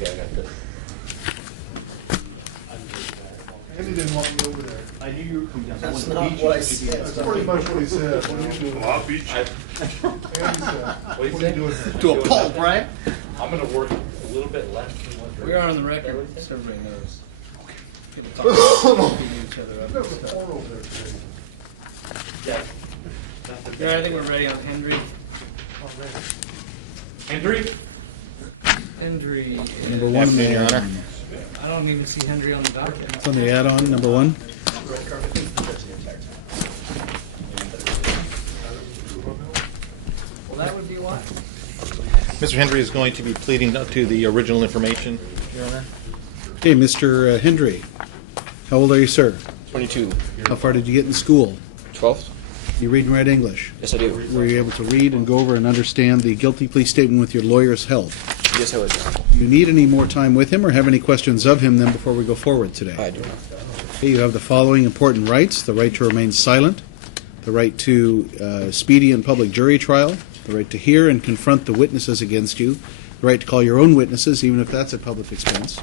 Okay, I got this. Andy didn't want me over there. I knew you were coming down. That's not what I said. That's pretty much what he said. What are you doing? I'll beat you. Andy said, What do you what are you say? doing here? To a pulp, right? I'm gonna work a little bit less than what. We are on the record, so everybody knows. People talk, beating each other up There and was a stuff. portal over there today. Yeah. Yeah, I think we're ready on Hendry. Hendry? Hendry. Number one on the, I don't even see Hendry on the docket. it's on the add-on, number one. Well, that would be what? Mr. Hendry is going to be pleading to the original information, Your Honor. Okay, Mr. Hendry, how old are you, sir? 22. How far did you get in school? 12th? You read and write English? Yes, I do. Were you able to read and go over and understand the guilty plea statement with your lawyer's help? Yes, I was. Do you need any more time with him or have any questions of him then before we go forward today? I do not. Okay, you have the following important rights: the right to remain silent, the right to speedy and public jury trial, the right to hear and confront the witnesses against you, the right to call your own witnesses, even if that's at public expense,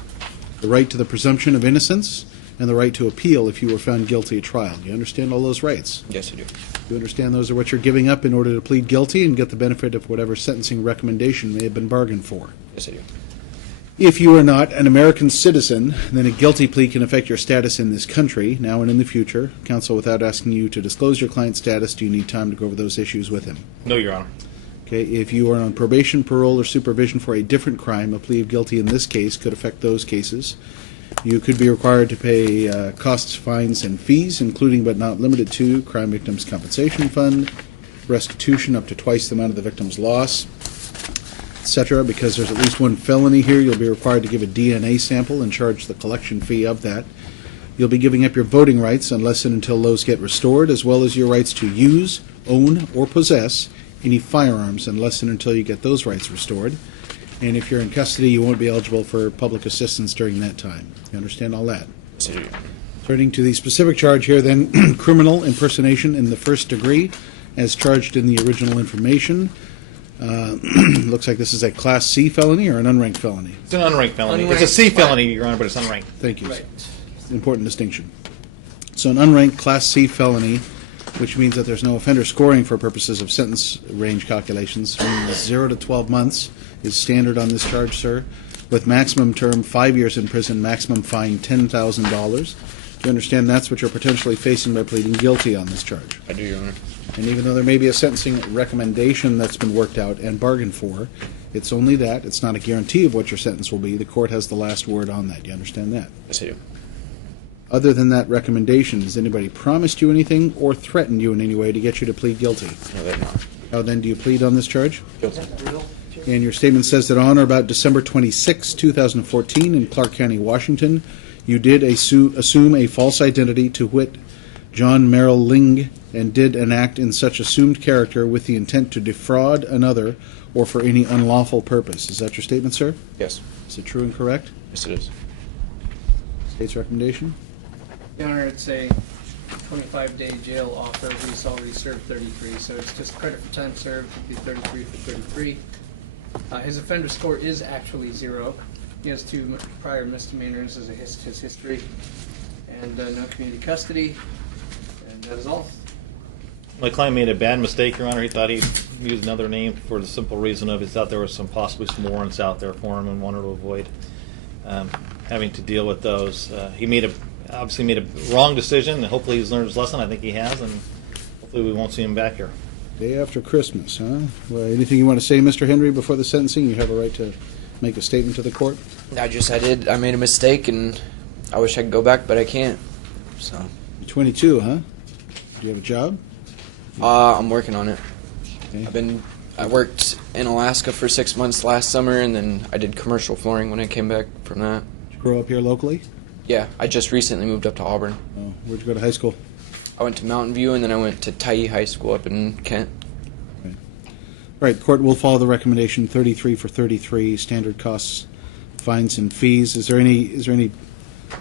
the right to the presumption of innocence, and the right to appeal if you were found guilty at trial. Do you understand all those rights? Yes, I do. You understand those are what you're giving up in order to plead guilty and get the benefit of whatever sentencing recommendation may have been bargained for. Yes, I do. If you are not an American citizen, then a guilty plea can affect your status in this country, now and in the future. Counsel, without asking you to disclose your client's status, do you need time to go over those issues with him? No, Your Honor. Okay, if you are on probation, parole, or supervision for a different crime, a plea of guilty in this case could affect those cases. You could be required to pay costs, fines, and fees, including but not limited to Crime Victims' Compensation Fund, restitution up to twice the amount of the victim's loss, etc. Because there's at least one felony here, you'll be required to give a DNA sample and charge the collection fee of that. You'll be giving up your voting rights unless and until those get restored, as well as your rights to use, own, or possess any firearms unless and until you get those rights restored. And if you're in custody, you won't be eligible for public assistance during that time. You understand all that? Yes, I do. Turning to the specific charge here, then, criminal impersonation in the first degree, as charged in the original information. Looks like this is a Class C felony or an unranked felony. It's an unranked felony. It's a Unranked. C felony, Your Honor, but it's unranked. Thank you. Right. Important distinction. So an unranked Class C felony, which means that there's no offender scoring for purposes of sentence range calculations. 0 to 12 months is standard on this charge, sir, with maximum term 5 years in prison, maximum fine $10,000. Do you understand that's what you're potentially facing by pleading guilty on this charge? I do, Your Honor. And even though there may be a sentencing recommendation that's been worked out and bargained for, it's only that. It's not a guarantee of what your sentence will be. The court has the last word on that. Do you understand that? Yes, I do. Other than that recommendation, has anybody promised you anything or threatened you in any way to get you to plead guilty? No, that not. How then do you plead on this charge? Guilty. And your statement says that on or about December 26, 2014, in Clark County, Washington, you did assume a false identity, to wit, John Merrill Ling, and did enact in such assumed character with the intent to defraud another or for any unlawful purpose. Is that your statement, sir? Yes. Is it true and correct? Yes, it is. State's recommendation? Your Honor, it's a 25-day jail offer. He's already served 33, so it's just credit for time served. It'd be 33 for 33. His offender score is actually 0. He has 2 prior misdemeanors as his history, and no community custody, and that is all. My client made a bad mistake, Your Honor. He thought he'd use another name for the simple reason of he thought there was possibly some warrants out there for him and wanted to avoid having to deal with those. He obviously made a wrong decision, and hopefully he's learned his lesson. I think he has, and hopefully we won't see him back here. Day after Christmas, huh? Well, anything you want to say, Mr. Henry, before the sentencing? You have a right to make a statement to the court. I made a mistake, and I wish I could go back, but I can't. So, You're 22, huh? Do you have a job? I'm working on it. Okay. I worked in Alaska for 6 months last summer, and then I did commercial flooring when I came back from that. Did you grow up here locally? Yeah, I just recently moved up to Auburn. Oh, where'd you go to high school? I went to Mountain View, and then I went to Tyee High School up in Kent. All right, court will follow the recommendation 33 for 33, standard costs, fines, and fees. Is there any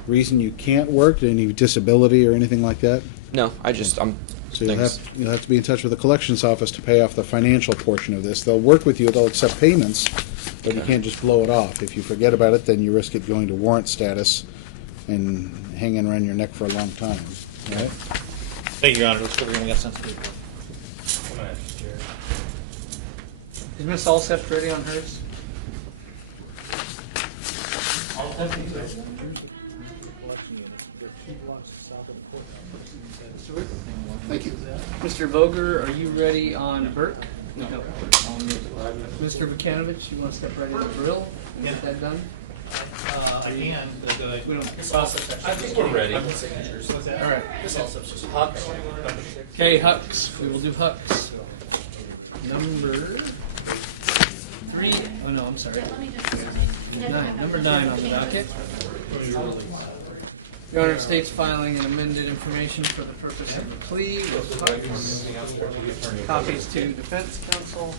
reason you can't work? Any disability or anything like that? No, I'm. So you'll Thanks. have to be in touch with the collections office to pay off the financial portion of this. They'll work with you. They'll accept payments, but you Okay. can't just blow it off. If you forget about it, then you risk it going to warrant status and hanging around your neck for a long time. All right? Thank you, Your Honor. Let's go over here and get sensitive. Come on, Jared. Is Miss Alsep ready on hers? I'll have you guys. Thank you. Mr. Voger, are you ready on Burke? No. Mr. Vukanovich, you want to step right in the grill and get that done? I can. We don't. I think we're ready. All right. Okay, Hucks. We will do Hucks. Number 3. Oh no, I'm sorry. 9. Number 9 on the docket. Your Honor, states filing an amended information for the purpose of the plea with Hucks. Copies to defense counsel.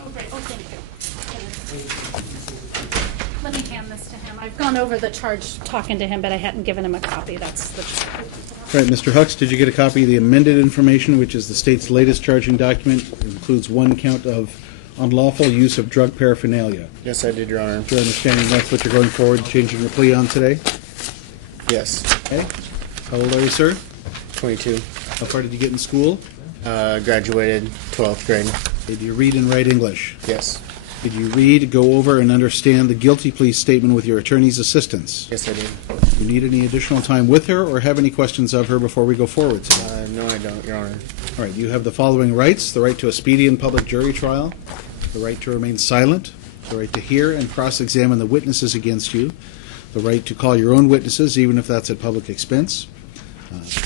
Oh, great. Oh, thank you. Let me hand this to him. I've gone over the charge talking to him, but I hadn't given him a copy. That's the. All right, Mr. Hucks, did you get a copy of the amended information, which is the state's latest charging document? It includes one count of unlawful use of drug paraphernalia. Yes, I did, Your Honor. Is your understanding that's what you're going forward, changing your plea on today? Yes. Okay. How old are you, sir? 22. How far did you get in school? Graduated 12th grade. Did you read and write English? Yes. Did you read, go over, and understand the guilty plea statement with your attorney's assistance? Yes, I did. Do you need any additional time with her or have any questions of her before we go forward today? No, I don't, Your Honor. All right, you have the following rights: the right to a speedy and public jury trial, the right to remain silent, the right to hear and cross-examine the witnesses against you, the right to call your own witnesses, even if that's at public expense,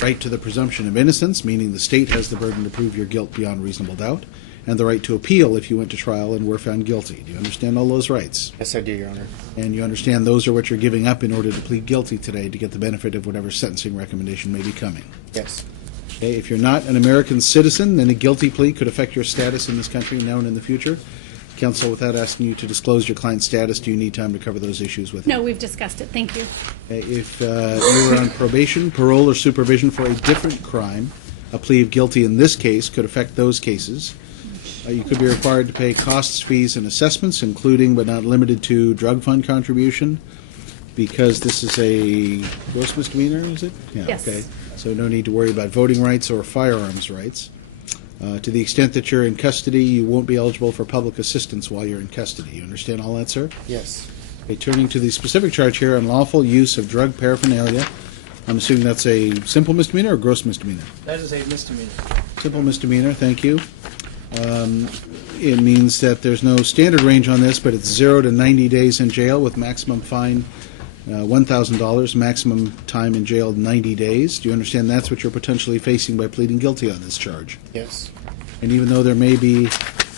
right to the presumption of innocence, meaning the state has the burden to prove your guilt beyond reasonable doubt, and the right to appeal if you went to trial and were found guilty. Do you understand all those rights? Yes, I do, Your Honor. And you understand those are what you're giving up in order to plead guilty today to get the benefit of whatever sentencing recommendation may be coming. Yes. Okay, if you're not an American citizen, then a guilty plea could affect your status in this country now and in the future. Counsel, without asking you to disclose your client's status, do you need time to cover those issues with him? No, we've discussed it. Thank you. Okay, if you were on probation, parole, or supervision for a different crime, a plea of guilty in this case could affect those cases. You could be required to pay costs, fees, and assessments, including but not limited to drug fund contribution, because this is a gross misdemeanor, is it? Yeah, Yes. okay. So no need to worry about voting rights or firearms rights. To the extent that you're in custody, you won't be eligible for public assistance while you're in custody. You understand all that, sir? Yes. Okay, turning to the specific charge here, unlawful use of drug paraphernalia. I'm assuming that's a simple misdemeanor or gross misdemeanor? That is a misdemeanor. Simple misdemeanor, thank you. It means that there's no standard range on this, but it's 0 to 90 days in jail with maximum fine $1,000, maximum time in jail 90 days. Do you understand that's what you're potentially facing by pleading guilty on this charge? Yes. And even though there may be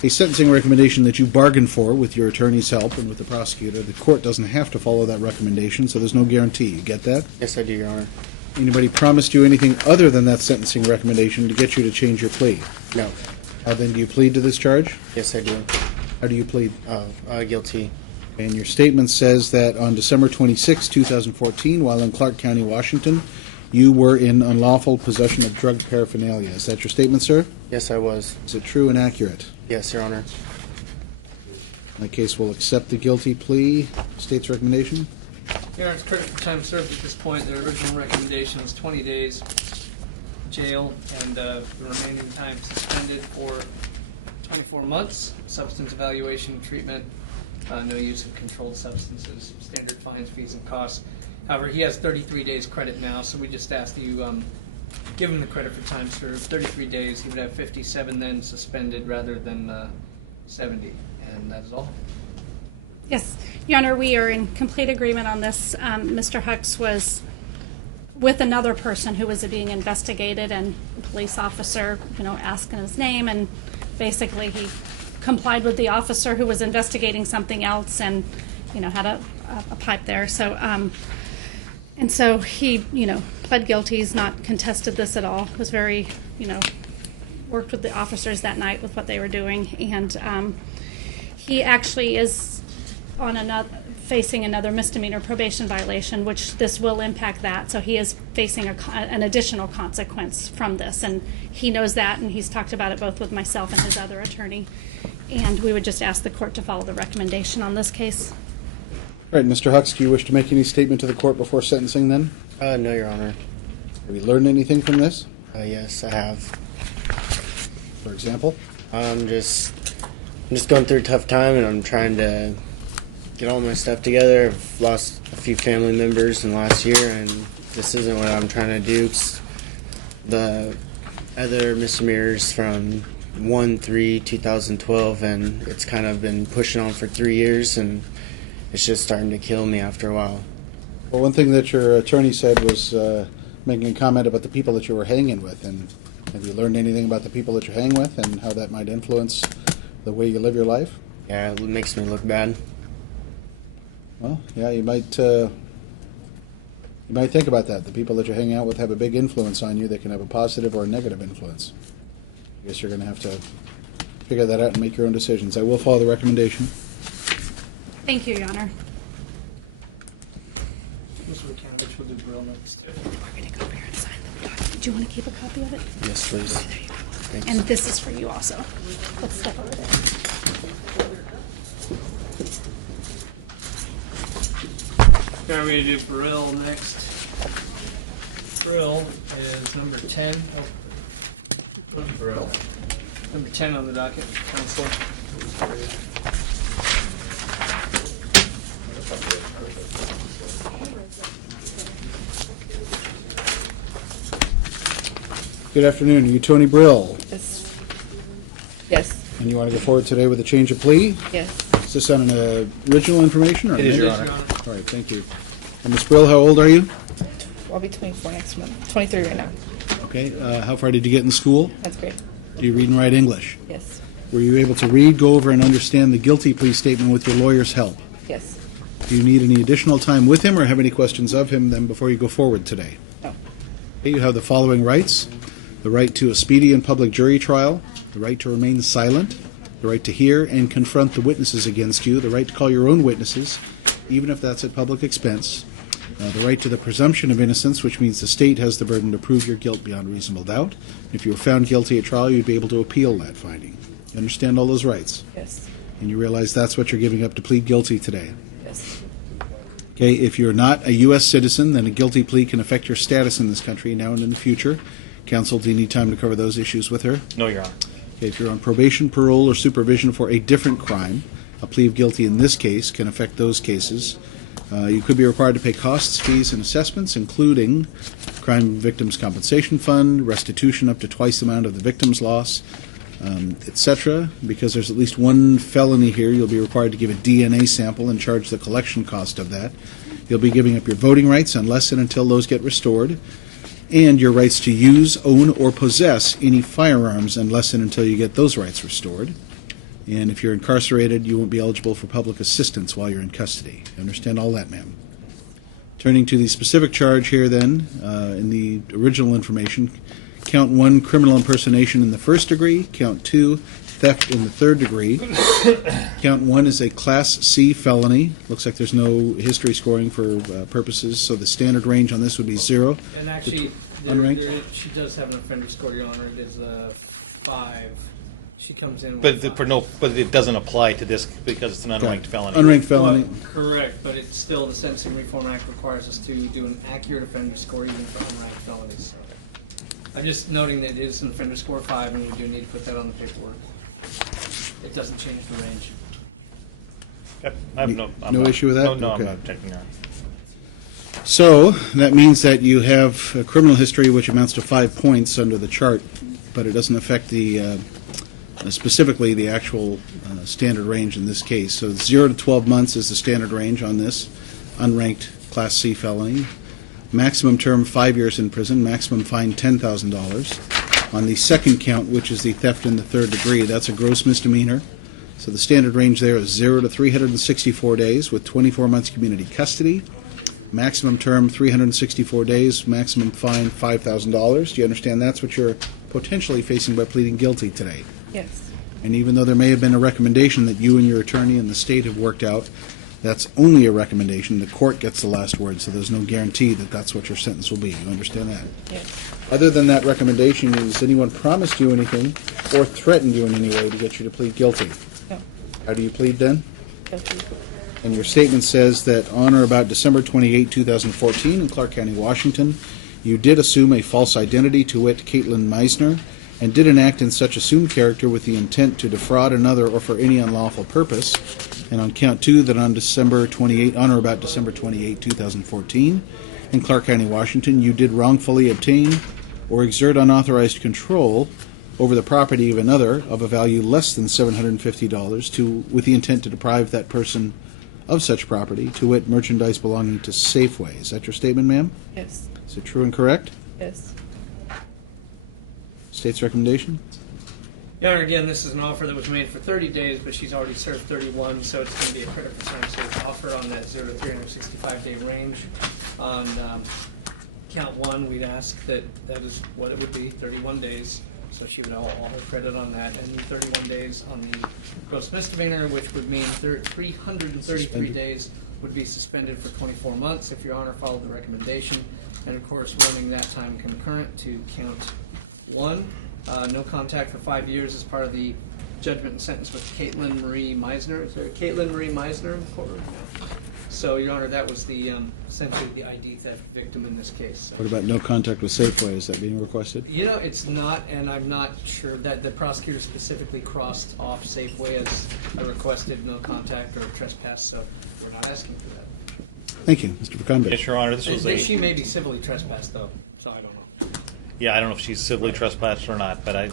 a sentencing recommendation that you bargained for with your attorney's help and with the prosecutor, the court doesn't have to follow that recommendation, so there's no guarantee. You get that? Yes, I do, Your Honor. Anybody promised you anything other than that sentencing recommendation to get you to change your plea? No. How then do you plead to this charge? Yes, I do. How do you plead? Guilty. And your statement says that on December 26, 2014, while in Clark County, Washington, you were in unlawful possession of drug paraphernalia. Is that your statement, sir? Yes, I was. Is it true and accurate? Yes, Your Honor. In that case, we'll accept the guilty plea. State's recommendation? Your Honor, it's critical time served at this point. Their original recommendation is 20 days jail and the remaining time suspended for 24 months. Substance evaluation treatment, no use of controlled substances, standard fines, fees, and costs. However, he has 33 days credit now, so we just asked that you give him the credit for time served. 33 days, he would have 57 then suspended rather than 70, and that is all. Yes, Your Honor, we are in complete agreement on this. Mr. Hucks was with another person who was being investigated, and a police officer, asking his name, and basically he complied with the officer who was investigating something else, and had a pipe there. So, and so he, pled guilty. He's not contested this at all. Was very, worked with the officers that night with what they were doing, and he actually is on facing another misdemeanor probation violation, which this will impact that. So he is facing an additional consequence from this, and he knows that, and he's talked about it both with myself and his other attorney. And we would just ask the court to follow the recommendation on this case. All right, Mr. Hux, do you wish to make any statement to the court before sentencing then? No, Your Honor. Have you learned anything from this, Yes, I have. for example? I'm just going through a tough time, and I'm trying to get all my stuff together. I've lost a few family members in the last year, and this isn't what I'm trying to do. 'Cause the other misdemeanors from 1/3/2012, and it's kind of been pushing on for 3 years, and it's just starting to kill me after a while. Well, one thing that your attorney said was making a comment about the people that you were hanging with. And have you learned anything about the people that you're hanging with and how that might influence the way you live your life? Yeah, it makes me look bad. Well, yeah, you might think about that. The people that you're hanging out with have a big influence on you. They can have a positive or a negative influence. I guess you're going to have to figure that out and make your own decisions. I will follow the recommendation. Thank you, Your Honor. Mr. McCanavich will do Brill next. Want me to go over here and sign the document? Do you want to keep a copy of it? Yes, please. Thanks. And this is for you also. Let's step over there. Okay, we're going to do Brill next. Brill is number 10. What's Brill? Number 10 on the docket, Counselor. Good afternoon. Are you Tony Brill? Yes. Yes. And you want to go forward today with a change of plea? Yes. Is this on an original information? Or It is, Your Yes, Honor. Your Honor. All right, thank you. And Ms. Brill, how old are you? I'll be 24 next month. 23 right now. Okay. How far did you get in school? That's great. Do you read and write English? Yes. Were you able to read, go over, and understand the guilty plea statement with your lawyer's help? Yes. Do you need any additional time with him or have any questions of him then before you go forward today? No. Okay, you have the following rights: the right to a speedy and public jury trial, the right to remain silent, the right to hear and confront the witnesses against you, the right to call your own witnesses, even if that's at public expense, the right to the presumption of innocence, which means the state has the burden to prove your guilt beyond reasonable doubt. If you were found guilty at trial, you'd be able to appeal that finding. You understand all those rights? Yes. And you realize that's what you're giving up to plead guilty today. Yes. Okay, if you're not a U.S. citizen, then a guilty plea can affect your status in this country now and in the future. Counsel, do you need time to cover those issues with her? No, Your Honor. Okay, if you're on probation, parole, or supervision for a different crime, a plea of guilty in this case can affect those cases. You could be required to pay costs, fees, and assessments, including Crime Victims Compensation Fund, restitution up to twice the amount of the victim's loss, etc. Because there's at least one felony here, you'll be required to give a DNA sample and charge the collection cost of that. You'll be giving up your voting rights unless and until those get restored, and your rights to use, own, or possess any firearms unless and until you get those rights restored. And if you're incarcerated, you won't be eligible for public assistance while you're in custody. You understand all that, ma'am? Turning to the specific charge here then, in the original information, count 1, criminal impersonation in the first degree. Count 2, theft in the third degree. Count 1 is a Class C felony. Looks like there's no history scoring for purposes, so the standard range on this would be 0. And actually, Unranked? she does have an offender score, Your Honor. It is 5. She comes in But with the, 5. but it doesn't apply to this because it's an unranked felony. Unranked felony. Well, correct, but it's still the Sentencing Reform Act requires us to do an accurate offender score even for unranked felonies. I'm just noting that it is an offender score 5, and we do need to put that on the paperwork. It doesn't change the range. Yep, I have no, I'm No not- issue with that? No, no, Okay. I'm not taking that. So that means that you have a criminal history which amounts to 5 points under the chart, but it doesn't affect the specifically the actual standard range in this case. So 0 to 12 months is the standard range on this unranked Class C felony. Maximum term 5 years in prison. Maximum fine $10,000. On the second count, which is the theft in the third degree, that's a gross misdemeanor. So the standard range there is 0 to 364 days with 24 months community custody. Maximum term 364 days, maximum fine $5,000. Do you understand that's what you're potentially facing by pleading guilty today? Yes. And even though there may have been a recommendation that you and your attorney and the state have worked out, that's only a recommendation. The court gets the last word, so there's no guarantee that that's what your sentence will be. You understand that? Yes. Other than that recommendation, has anyone promised you anything or threatened you in any way to get you to plead guilty? How do you plead then? Guilty. And your statement says that on or about December 28, 2014, in Clark County, Washington, you did assume a false identity, to wit, Caitlin Meisner, and did an act in such assumed character with the intent to defraud another or for any unlawful purpose. And on count 2, that on or about December 28, 2014, in Clark County, Washington, you did wrongfully obtain or exert unauthorized control over the property of another of a value less than $750 with the intent to deprive that person of such property, to wit, merchandise belonging to Safeway. Is that your statement, ma'am? Yes. Is it true and correct? Yes. State's recommendation? Your Honor, again, this is an offer that was made for 30 days, but she's already served 31, so it's going to be a credit for time served offer on that 0 to 365-day range. On count 1, we'd ask that is what it would be, 31 days. So she would owe all her credit on that, and 31 days on the gross misdemeanor, which would mean 333 days would be suspended for 24 months if Your Honor followed the recommendation. And of course, running that time concurrent to count 1. No contact for 5 years as part of the judgment and sentence with Caitlin Marie Meisner. Is there a Caitlin Marie Meisner in the court? No. So, Your Honor, that was the essentially the ID theft victim in this case. So. What about no contact with Safeway? Is that being requested? You know, it's not, and I'm not sure that the prosecutor specifically crossed off Safeway as a requested no contact or trespass, so we're not asking for that. Thank you. Mr. Buckham. Yes, Your Honor, this was She may be civilly trespassed, though, so I don't know. Yeah, I don't know if she's civilly trespassed or not, but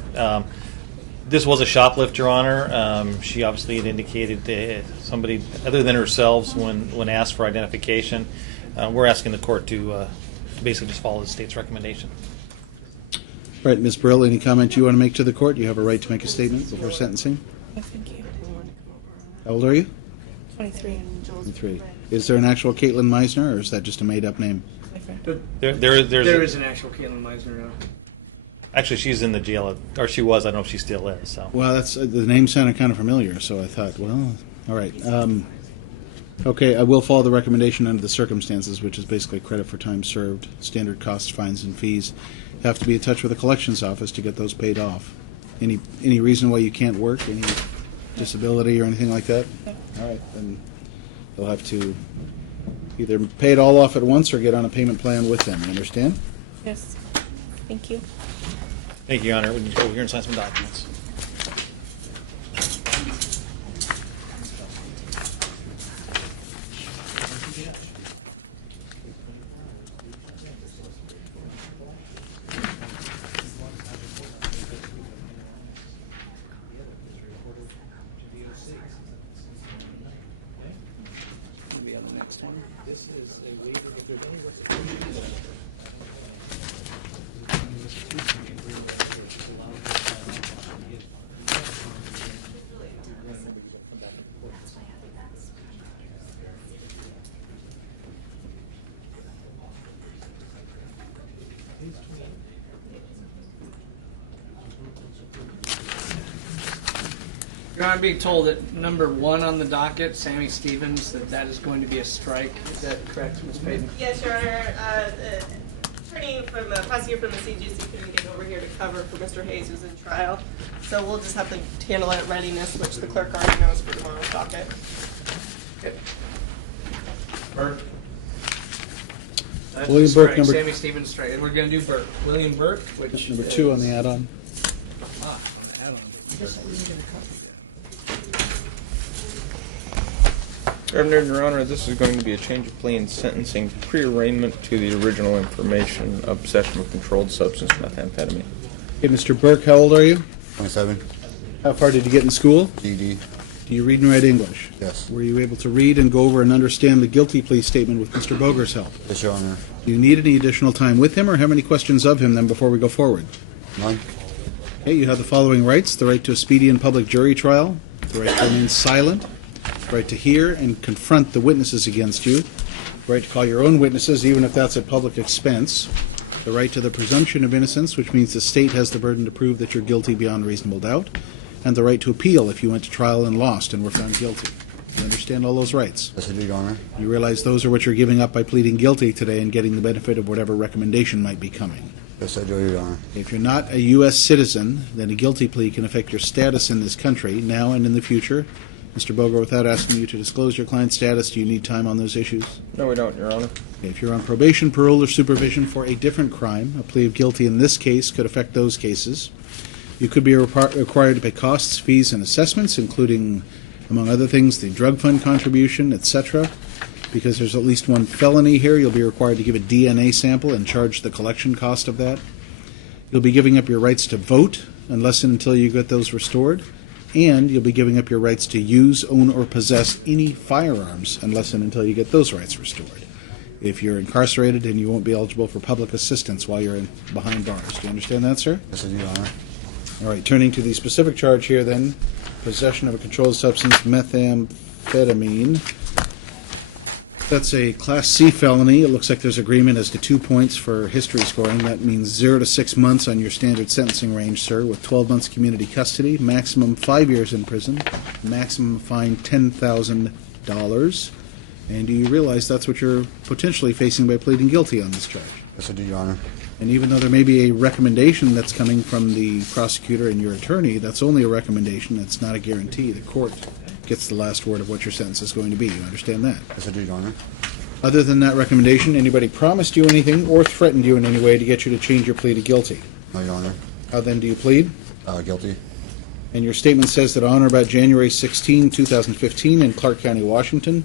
this was a shoplift, Your Honor. She obviously had indicated to somebody other than herself when asked for identification. We're asking the court to basically just follow the state's recommendation. All right, Ms. Brill, any comment you want to make to the court? You have a right to make a statement before sentencing. Oh, thank you. How old are you? 23. 23. Is there an actual Caitlin Meisner, or is that just a made-up name? My friend. But There is an actual Caitlin Meisner now. Actually, she's in the jail, or she was. I don't know if she still is. So. Well, that's the name sounded kind of familiar, so I thought, well, all right. Okay, I will follow the recommendation under the circumstances, which is basically credit for time served, standard costs, fines, and fees. You have to be in touch with the collections office to get those paid off. Any reason why you can't work? Any disability or anything like that? No. All right, then you'll have to either pay it all off at once or get on a payment plan with them. You understand? Yes. Thank you. Thank you, Your Honor. We need to go over here and sign some documents. Be on the next one. This is a waiver if there's any Your Honor, I'm being told that number 1 on the docket, Sammy Stevens, that is going to be a strike. Is that correct, Ms. Payton? Yes, Your Honor. The attorney from the prosecutor from the CGC couldn't get over here to cover for Mr. Hayes, who's in trial. So we'll just have to handle it at readiness, which the clerk already knows for tomorrow's docket. Okay. Burke. William That's a Burke, strike. number- Sammy Stevens strike. And we're going to do Burke. William Burke, which Number 2 on is- the add-on. Ah, on the add-on. Governor, Your Honor, this is going to be a change of plea in sentencing pre-arraignment to the original information of possession of controlled substance methamphetamine. Okay, Mr. Burke, how old are you? 27. How far did you get in school? DD. Do you read and write English? Yes. Were you able to read and go over and understand the guilty plea statement with Mr. Boger's help? Yes, Your Honor. Do you need any additional time with him, or have any questions of him then before we go forward? None. Okay, you have the following rights: the right to a speedy and public jury trial, the right to remain silent, the right to hear and confront the witnesses against you, the right to call your own witnesses, even if that's at public expense, the right to the presumption of innocence, which means the state has the burden to prove that you're guilty beyond reasonable doubt, and the right to appeal if you went to trial and lost and were found guilty. You understand all those rights? Yes, I do, Your Honor. You realize those are what you're giving up by pleading guilty today and getting the benefit of whatever recommendation might be coming. Yes, I do, Your Honor. If you're not a U.S. citizen, then a guilty plea can affect your status in this country now and in the future, Mr. Boger, without asking you to disclose your client's status, do you need time on those issues? No, we don't, Your Honor. If you're on probation, parole, or supervision for a different crime, a plea of guilty in this case could affect those cases. You could be required to pay costs, fees, and assessments, including, among other things, the drug fund contribution, etc. Because there's at least one felony here, you'll be required to give a DNA sample and charge the collection cost of that. You'll be giving up your rights to vote unless and until you get those restored. And you'll be giving up your rights to use, own, or possess any firearms unless and until you get those rights restored. If you're incarcerated, and you won't be eligible for public assistance while you're behind bars. Do you understand that, sir? Yes, I do, Your Honor. All right, turning to the specific charge here then, possession of a controlled substance, methamphetamine. That's a Class C felony. It looks like there's agreement as to 2 points for history scoring. That means 0 to 6 months on your standard sentencing range, sir, with 12 months community custody, maximum 5 years in prison, maximum fine $10,000. And do you realize that's what you're potentially facing by pleading guilty on this charge? Yes, I do, Your Honor. And even though there may be a recommendation that's coming from the prosecutor and your attorney, that's only a recommendation. It's not a guarantee. The court gets the last word of what your sentence is going to be. You understand that? Yes, I do, Your Honor. Other than that recommendation, anybody promised you anything or threatened you in any way to get you to change your plea to guilty? No, Your Honor. How then do you plead? Guilty. And your statement says that on or about January 16, 2015 in Clark County, Washington,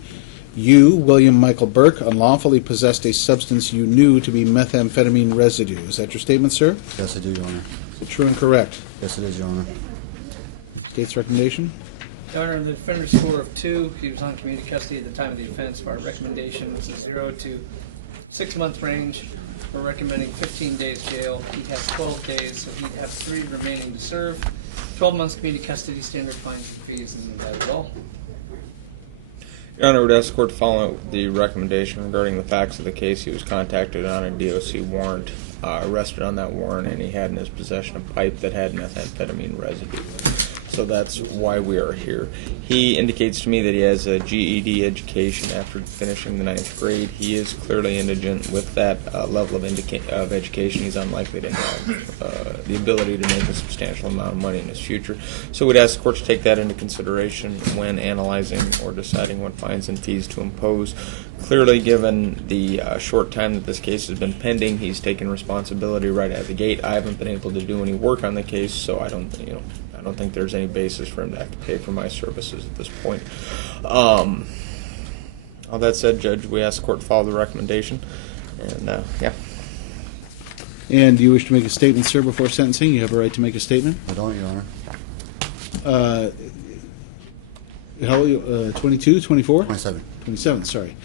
you, William Michael Burke, unlawfully possessed a substance you knew to be methamphetamine residue. Is that your statement, sir? Yes, I do, Your Honor. Is it true and correct? Yes, it is, Your Honor. State's recommendation? Your Honor, the defender's score of 2, he was on community custody at the time of the offense. Our recommendation was a 0 to 6 month range. We're recommending 15 days jail. He has 12 days, so he'd have 3 remaining to serve. 12 months community custody, standard fines and fees, isn't that at all? Your Honor, I would ask the court to follow the recommendation regarding the facts of the case. He was contacted on a DOC warrant, arrested on that warrant, and he had in his possession a pipe that had methamphetamine residue. So that's why we are here. He indicates to me that he has a GED education after finishing the 9th grade. He is clearly indigent. With that level of education, he's unlikely to have the ability to make a substantial amount of money in his future. So we'd ask the court to take that into consideration when analyzing or deciding what fines and fees to impose. Clearly, given the short time that this case has been pending, he's taken responsibility right out of the gate. I haven't been able to do any work on the case, so I don't think there's any basis for him to have to pay for my services at this point. All that said, Judge, we ask the court to follow the recommendation. And, yeah. And do you wish to make a statement, sir, before sentencing? You have a right to make a statement. I don't, Your Honor. How old are you? 22, 24? 27. 27, sorry.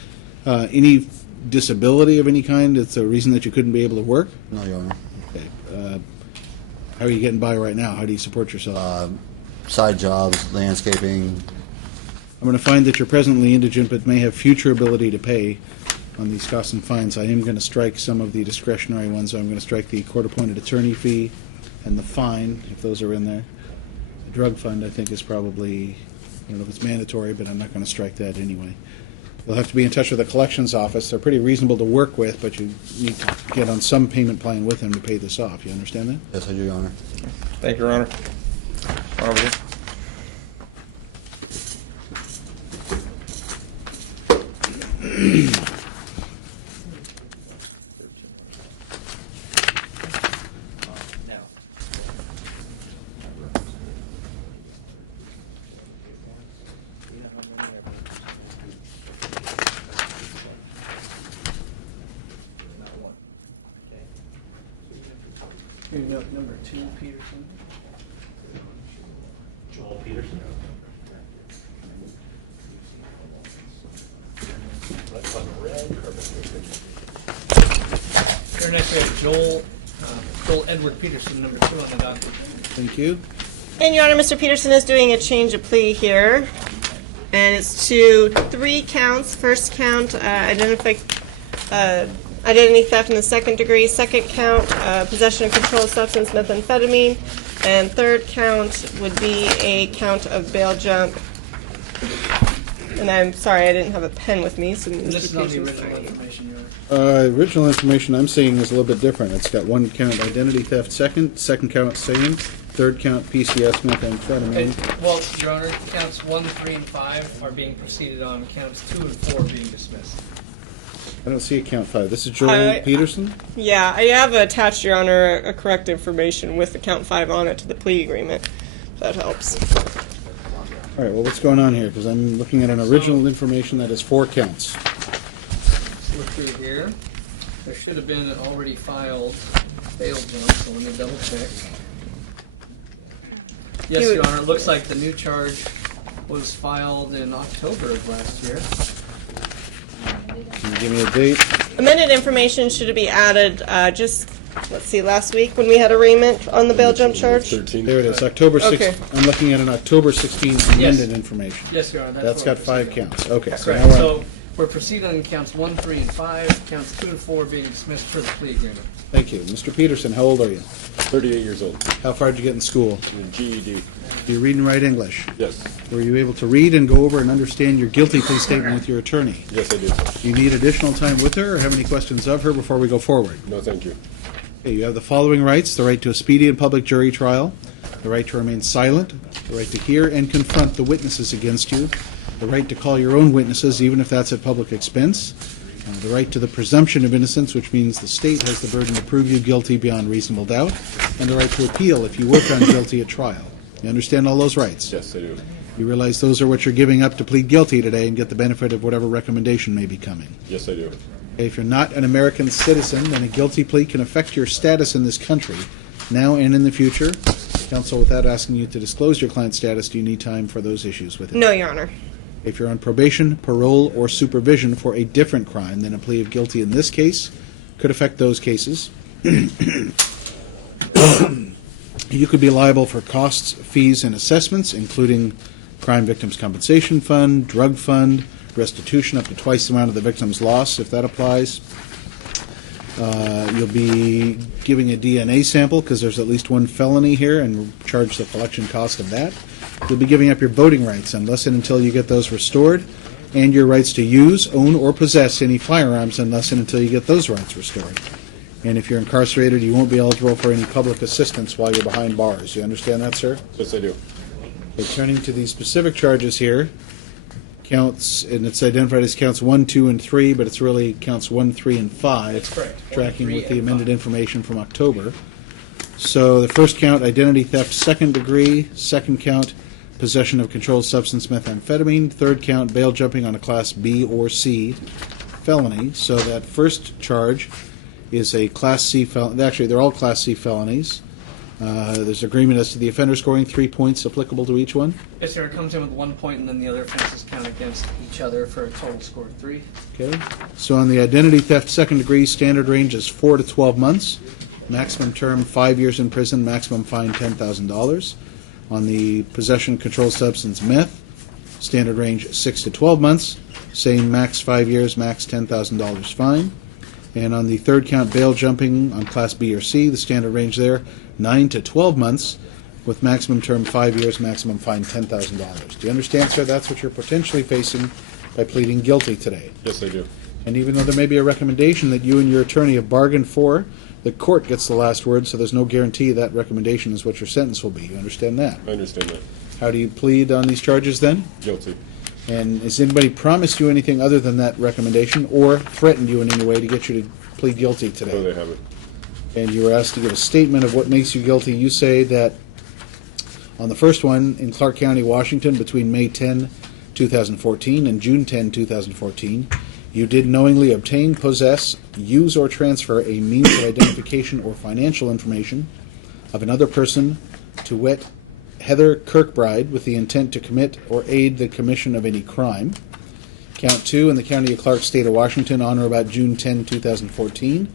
Any disability of any kind that's a reason that you couldn't be able to work? No, Your Honor. Okay. How are you getting by right now? How do you support yourself? Side jobs, landscaping. I'm going to find that you're presently indigent but may have future ability to pay on these costs and fines. I am going to strike some of the discretionary ones. I'm going to strike the court-appointed attorney fee and the fine, if those are in there. The drug fund, I think, is probably, I don't know if it's mandatory, but I'm not going to strike that anyway. You'll have to be in touch with the collections office. They're pretty reasonable to work with, but you need to get on some payment plan with them to pay this off. You understand that? Yes, I do, Your Honor. Thank you, Your Honor. Over here. Number 2, Peterson. Joel Peterson. Here next we have Joel Edward Peterson, number 2 on the docket. Thank you. And Your Honor, Mr. Peterson is doing a change of plea here. And it's to 3 counts. First count, identity theft in the 2nd degree. Second count, possession of controlled substance, methamphetamine. And third count would be a count of bail jump. And I'm sorry, I didn't have a pen with me. So And this is on the original information, Your Honor. Original information I'm seeing is a little bit different. It's got 1 count identity theft second count same, Third count, PCS methamphetamine. And, well, Your Honor, counts 1, 3, and 5 are being proceeded on. Counts 2 and 4 are being dismissed. I don't see a count 5. This is Joel Peterson? Yeah, I have attached, Your Honor, a correct information with the count 5 on it to the plea agreement. If that helps. All right, well, what's going on here? Because I'm looking at an original information that is 4 counts. Look through here. There should have been an already filed bail jump, so let me double check. Yes, Your Honor, it looks like the new charge was filed in October of last year. Can you give me a date? Amended information should be added just, let's see, last week when we had arraignment on the bail jump charge. There it is, October 6th. Okay. I'm looking at an October 16th amended information. Yes, Your Honor. That's got what 5 we're proceeding counts. Okay, on. so Correct. now So we're proceeding on counts 1, 3, and 5. Counts 2 and 4 being dismissed per the plea agreement. thank you. Mr. Peterson, how old are you? 38 years old. How far did you get in school? GED. Do you read and write English? Yes. Were you able to read and go over and understand your guilty plea statement with your attorney? Yes, I do. Do you need additional time with her or have any questions of her before we go forward? No, thank you. Okay, you have the following rights: the right to a speedy and public jury trial, the right to remain silent, the right to hear and confront the witnesses against you, the right to call your own witnesses even if that's at public expense, the right to the presumption of innocence, which means the state has the burden to prove you guilty beyond reasonable doubt, and the right to appeal if you were found guilty at trial. You understand all those rights? Yes, I do. You realize those are what you're giving up to plead guilty today and get the benefit of whatever recommendation may be coming. Yes, I do. If you're not an American citizen, then a guilty plea can affect your status in this country, now and in the future. Counsel, without asking you to disclose your client's status, do you need time for those issues with it? No, Your Honor. If you're on probation, parole, or supervision for a different crime, then a plea of guilty in this case could affect those cases. You could be liable for costs, fees, and assessments, including Crime Victims Compensation Fund, drug fund, restitution up to twice the amount of the victim's loss, if that applies. You'll be giving a DNA sample because there's at least one felony here and charge the collection cost of that. You'll be giving up your voting rights unless and until you get those restored, and your rights to use, own, or possess any firearms unless and until you get those rights restored. And if you're incarcerated, you won't be eligible for any public assistance while you're behind bars. You understand that, sir? Yes, I do. Okay, turning to the specific charges here, counts, and it's identified as counts 1, 2, and 3, but it's really counts 1, 3, and 5. That's correct. 1, Tracking 3, with the and amended 5. information from October. So the first count, identity theft, second degree. Second count, possession of controlled substance methamphetamine. Third count, bail jumping on a Class B or C felony. So that first charge is a Class C felony. Actually, they're all Class C felonies. There's agreement as to the offender scoring, 3 points applicable to each one. Yes, sir. It comes in with 1 point, and then the other offenses count against each other for a total score of 3. Okay. So on the identity theft second degree, standard range is 4 to 12 months. Maximum term 5 years in prison. Maximum fine $10,000. On the possession of controlled substance meth, standard range 6 to 12 months. Same max 5 years, max $10,000 fine. And on the third count, bail jumping on Class B or C, the standard range there 9 to 12 months, with maximum term 5 years, maximum fine $10,000. Do you understand, sir? That's what you're potentially facing by pleading guilty today. Yes, I do. And even though there may be a recommendation that you and your attorney have bargained for, the court gets the last word, so there's no guarantee that recommendation is what your sentence will be. You understand that? I understand that. How do you plead on these charges then? Guilty. And has anybody promised you anything other than that recommendation or threatened you in any way to get you to plead guilty today? No, they haven't. And you were asked to give a statement of what makes you guilty. You say that on the first one in Clark County, Washington, between May 10, 2014 and June 10, 2014, you did knowingly obtain, possess, use, or transfer a means of identification or financial information of another person, to wit, Heather Kirkbride, with the intent to commit or aid the commission of any crime. Count 2, in the County of Clark, State of Washington, on or about June 10, 2014,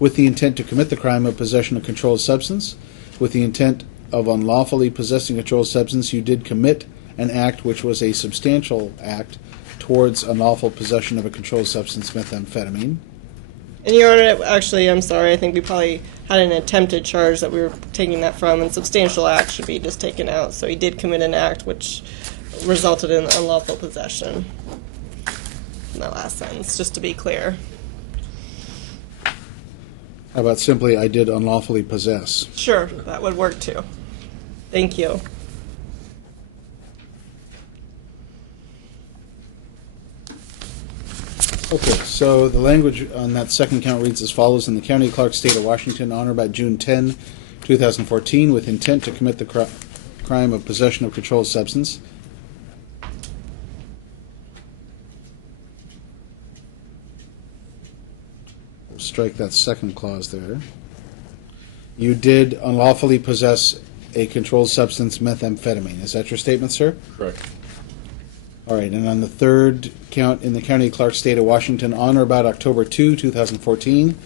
with the intent to commit the crime of possession of controlled substance. With the intent of unlawfully possessing a controlled substance, you did commit an act which was a substantial act towards unlawful possession of a controlled substance, methamphetamine. And Your Honor, actually, I'm sorry, I think we probably had an attempted charge that we were taking that from, and substantial act should be just taken out. So he did commit an act which resulted in unlawful possession in that last sentence, just to be clear. How about simply, I did unlawfully possess? Sure, that would work too. Thank you. Okay, so the language on that second count reads as follows: in the County of Clark, State of Washington, on or about June 10, 2014, with intent to commit the crime of possession of controlled substance. Strike that second clause there. You did unlawfully possess a controlled substance, methamphetamine. Is that your statement, sir? Correct. All right, and on the third count, in the County of Clark, State of Washington, on or about October 2, 2014,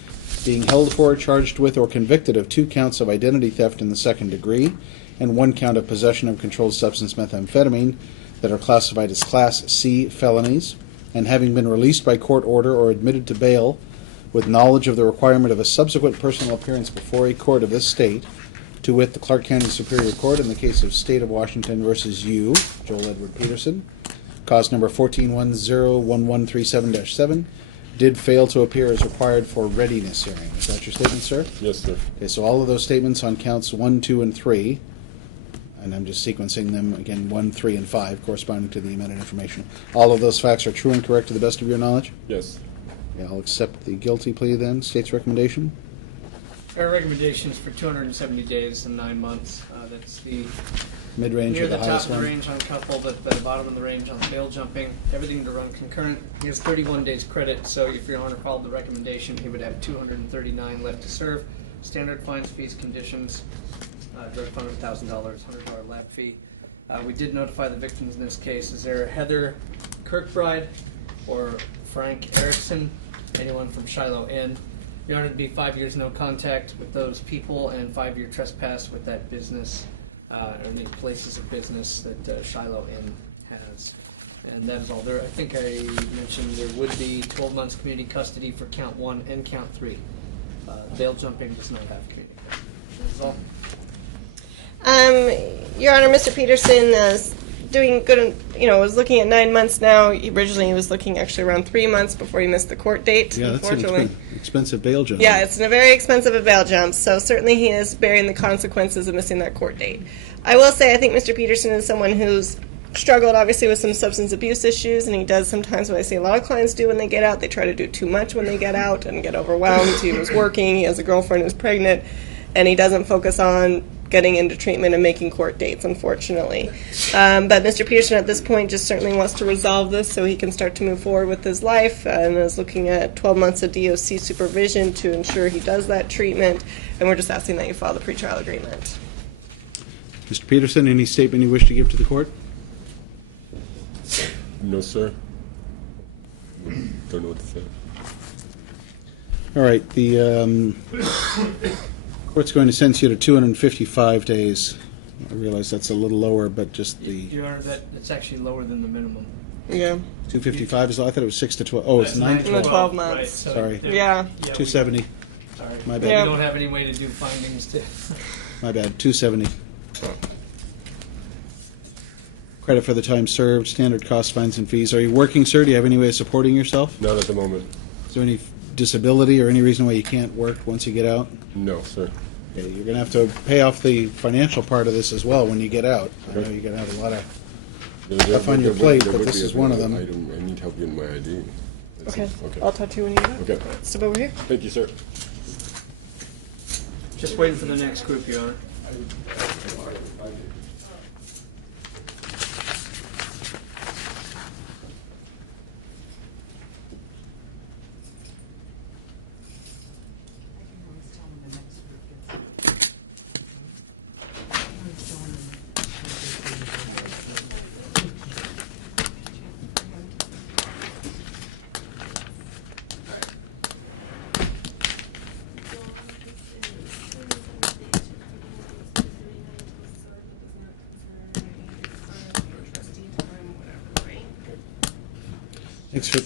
being held for, charged with, or convicted of 2 counts of identity theft in the second degree and 1 count of possession of controlled substance, methamphetamine, that are classified as Class C felonies, and having been released by court order or admitted to bail with knowledge of the requirement of a subsequent personal appearance before a court of this state, to wit, the Clark County Superior Court in the case of State of Washington versus you, Joel Edward Peterson, cause number 14101137-7, did fail to appear as required for readiness hearing. Is that your statement, sir? Yes, sir. Okay, so all of those statements on counts 1, 2, and 3, and I'm just sequencing them again, 1, 3, and 5, corresponding to the amended information. All of those facts are true and correct to the best of your knowledge? Yes. Yeah, I'll accept the guilty plea then. State's recommendation? Our recommendation is for 270 days and 9 months. That's the Mid-range near or the the top highest of the one? range on couple, but the bottom of the range on bail jumping. Everything to run concurrent. He has 31 days credit, so if Your Honor followed the recommendation, he would have 239 left to serve. Standard fines, fees, conditions, drug fund of $1,000, $100 lab fee. We did notify the victims in this case. Is there Heather Kirkbride or Frank Erickson? Anyone from Shiloh Inn? Your Honor, it'd be 5 years no contact with those people and 5-year trespass with that business or any places of business that Shiloh Inn has. And that is all there. I think I mentioned there would be 12 months community custody for count 1 and count 3. Bail jumping does not have community custody. That is all. Your Honor, Mr. Peterson is doing good, was looking at 9 months now. Originally, he was looking actually around 3 months before he missed the court date, Yeah, that's an unfortunately. expensive bail jump. Yeah, it's a very expensive bail jump, so certainly he is bearing the consequences of missing that court date. I will say I think Mr. Peterson is someone who's struggled obviously with some substance abuse issues, and he does sometimes, what I see a lot of clients do when they get out, they try to do too much when they get out and get overwhelmed. He was working, he has a girlfriend who's pregnant, and he doesn't focus on getting into treatment and making court dates, unfortunately. But Mr. Peterson at this point just certainly wants to resolve this so he can start to move forward with his life, and is looking at 12 months of DOC supervision to ensure he does that treatment, and we're just asking that you file the pretrial agreement. Mr. Peterson, any statement you wish to give to the court? No, sir. Don't know what to say. All right, the court's going to sentence you to 255 days. I realize that's a little lower, but just the Your Honor, that's actually lower than the minimum. Yeah. 255 is. I thought it was 6 to 12. Oh, it's 9 to 12. 12 months. Right, so Sorry. Yeah. 270. Sorry. My bad. Yeah. We don't have any way to do findings to. My bad. 270. Credit for the time served. Standard cost, fines, and fees. Are you working, sir? Do you have any way of supporting yourself? Not at the moment. Is there any disability or any reason why you can't work once you get out? No, sir. Okay, you're going to have to pay off the financial part of this as well when you get out. I know Okay. you're going to have a lot of There- stuff on your there- plate, there but would this be is a- one of them. I need help getting my ID. That's Okay. it. Okay. I'll talk to you when you get out. Okay. Step over here. Thank you, sir. Just waiting for the next group, Your Honor.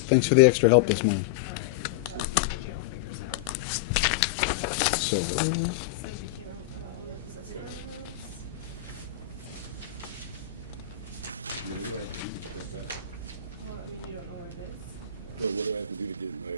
Thanks for the extra help this morning. So, What do I have to do to get my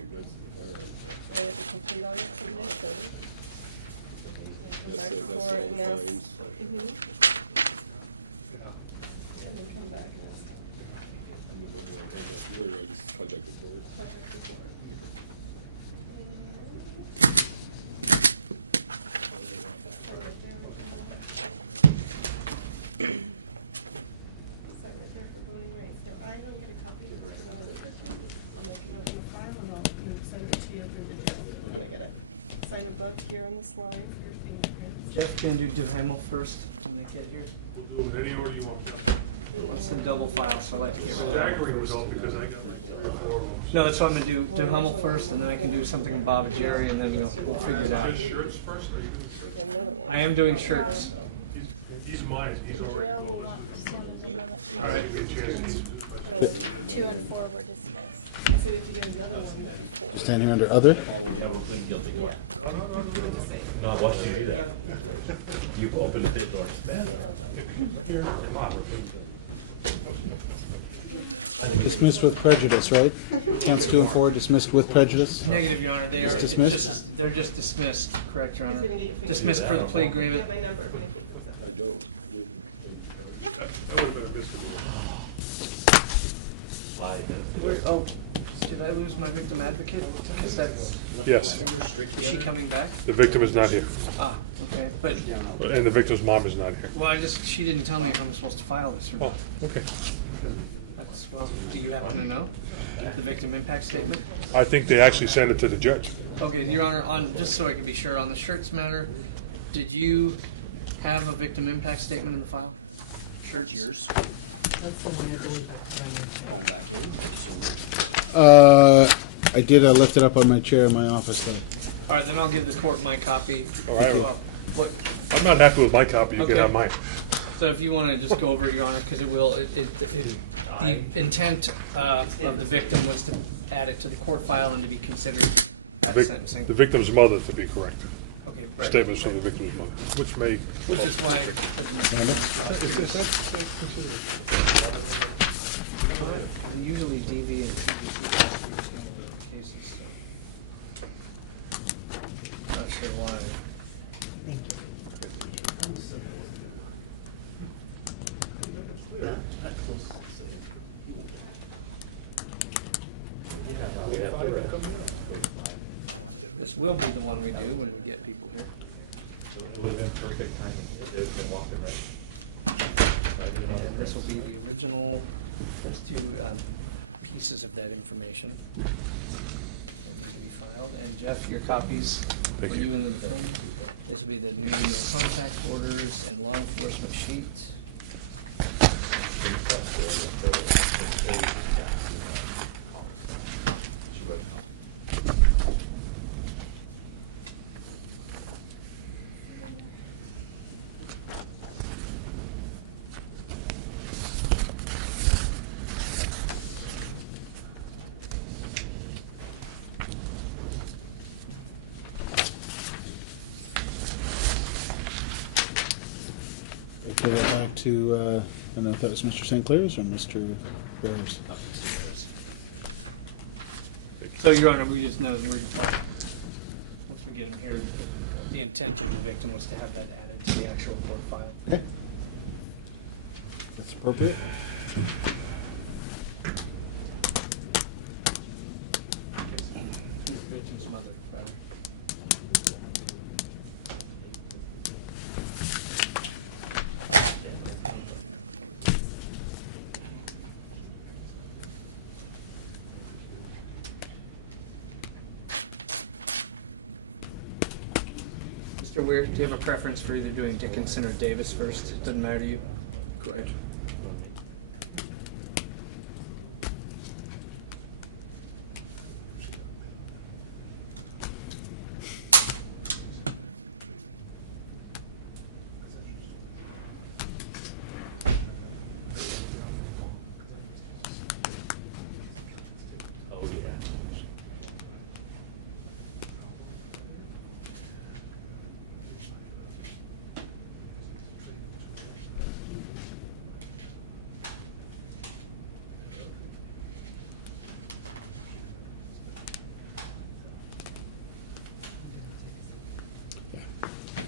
Jeff, can do Duhamel first when they get here. We'll do it in any order you want. What's the double file, so I like to get rid of that Staggering first. result because I got like 3 or 4 of them. No, that's what I'm gonna do. Do Hummel first, and then I can do something in Bob and Jerry, and then we'll figure it out. Just shirts first, or are you doing shirts? I am doing shirts. He's mine, he's already told us. All right, you get a chance. 2 and 4 were dismissed. Just stand here under other. No, why should you do that? You've opened the door. Here, come on. Dismissed with prejudice, right? Counts 2 and 4 dismissed with prejudice. Negative, Your Honor. They are Just dismissed? they're just dismissed. Correct, Your Honor. Dismissed for the plea agreement. That would have been a misdemeanor. Oh, did I lose my victim advocate? Because that's. Yes, Is she coming back? the victim is not here, Ah, okay. But and the victim's mom is not here. well, she didn't tell me if I'm supposed to file this or not. Oh, okay. That's, well, do you happen to know the victim impact statement? I think they actually sent it to the judge. Okay, Your Honor, on, just so I can be sure, on the shirts matter, did you have a victim impact statement in the file? Shirts? Yours? I did. I left it up on my chair in my office, though. All right, then I'll give the court my copy. All right. Well, what, I'm not happy with my copy, you can Okay. have mine. so if you want to just go over it, Your Honor, because the intent of the victim was to add it to the court file and to be considered at sentencing. The victim's mother, to be correct. Okay, right. Statements from the victim's mother, which may. Which is why. Usually DV and PVC cases, so. Not sure why. This will be the one we do when we get people here. It would have been perfect timing. They've been walking right. And this will be the original, let's do pieces of that information. That need to be filed. And Jeff, your copies for Thank you you. and the thing. This will be the new contact orders and law enforcement sheets. Give it back to, I don't know if that was Mr. St. Clair's or Mr. Bears. So, Your Honor, we just know that once we get them here, the intent of the victim was to have that added to the actual court file. Okay. That's appropriate. The victim's mother, rather. Mr. Weir, do you have a preference for either doing Dickinson or Davis first? Doesn't matter to you? Correct.